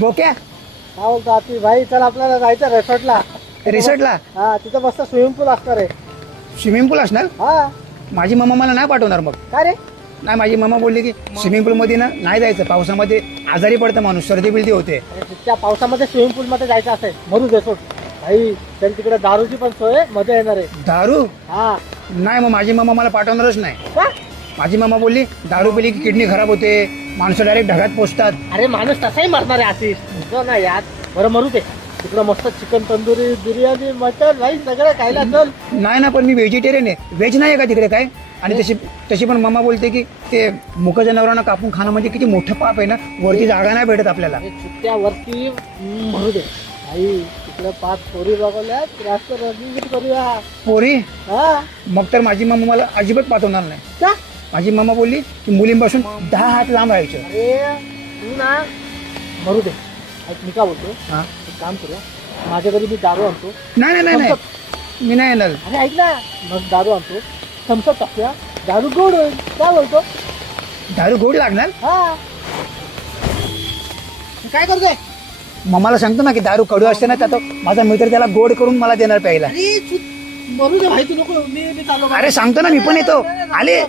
बोक्या काय बोलतो आती भाई, चल आपल्याला जायचं रिसॉर्टला. रिसॉर्टला हा, तिथं मस्त स्विमिंग पूल असणार आहे. स्विमिंग पूल असणार. हा, माझी मम्मा मला नाही पाठवणार मग. काय रे? नाही, माझी मम्मा बोलली की स्विमिंग पूल मध्ये ना नाही जायचं, पावसामध्ये आजारी पडतं माणूस, सर्दी बिर्दी होते. अरे, त्या पावसामध्ये स्विमिंग पूल मध्ये जायचं असेल मरू रिसॉर्ट भाई. तर तिकडे दारूची पण सोय आहे, मजा येणार आहे. दारू हा, नाही, मग माझी मम्मा मला पाठवणारच नाही. का? माझी मम्मा बोलली दारू पिली की किडनी खराब होते, माणसं डायरेक्ट ढगात पोचतात. अरे माणूस तसाही मरणार आहे आतिश, जो ना यार. बरं मरू दे, तिकडं मस्त चिकन तंदुरी, बिर्याणी, मटन भाई सगळं खायला चल. नाही ना, पण मी व्हेजिटेरियन आहे. व्हेज नाही आहे का तिकडे काय? आणि तशी तशी पण मम्मा बोलते की ते मुक जनावरांना कापून खाणं म्हणजे किती मोठं पाप आहे ना, वरती जागा नाही भेटत आपल्याला. अरे, सुट्ट्यावरती मरू दे भाई. तिकडे 5 पोरी बघवल्यात, जास्त रनिंग करूया. पोरी हा, मग तर माझी मम्मा मला अजिबात पाठवणार नाही. का? माझी मम्मा बोलली की मुलींपासून 10 हात लांब राहायचं. अरे तू ना मरू दे. ऐक, मी का बोलतो, हा, एक काम करूया. माझ्या घरी मी दारू आणतो. नाही नाही नाही नाही, मी नाही येणार. अरे ऐक ना, मग दारू आणतो, थम्सअप टाकूया, दारू गोड होईल. काय बोलतो? दारू गोड लागणार. हा, काय करतोय? मम्माला सांगतो ना की दारू कडू असते ना, त्यात माझा मित्र त्याला गोड करून मला देणार प्यायला. अरे मरू दे भाई, तू नको. मी चालू. अरे सांगतो ना, मी पण येतो. आले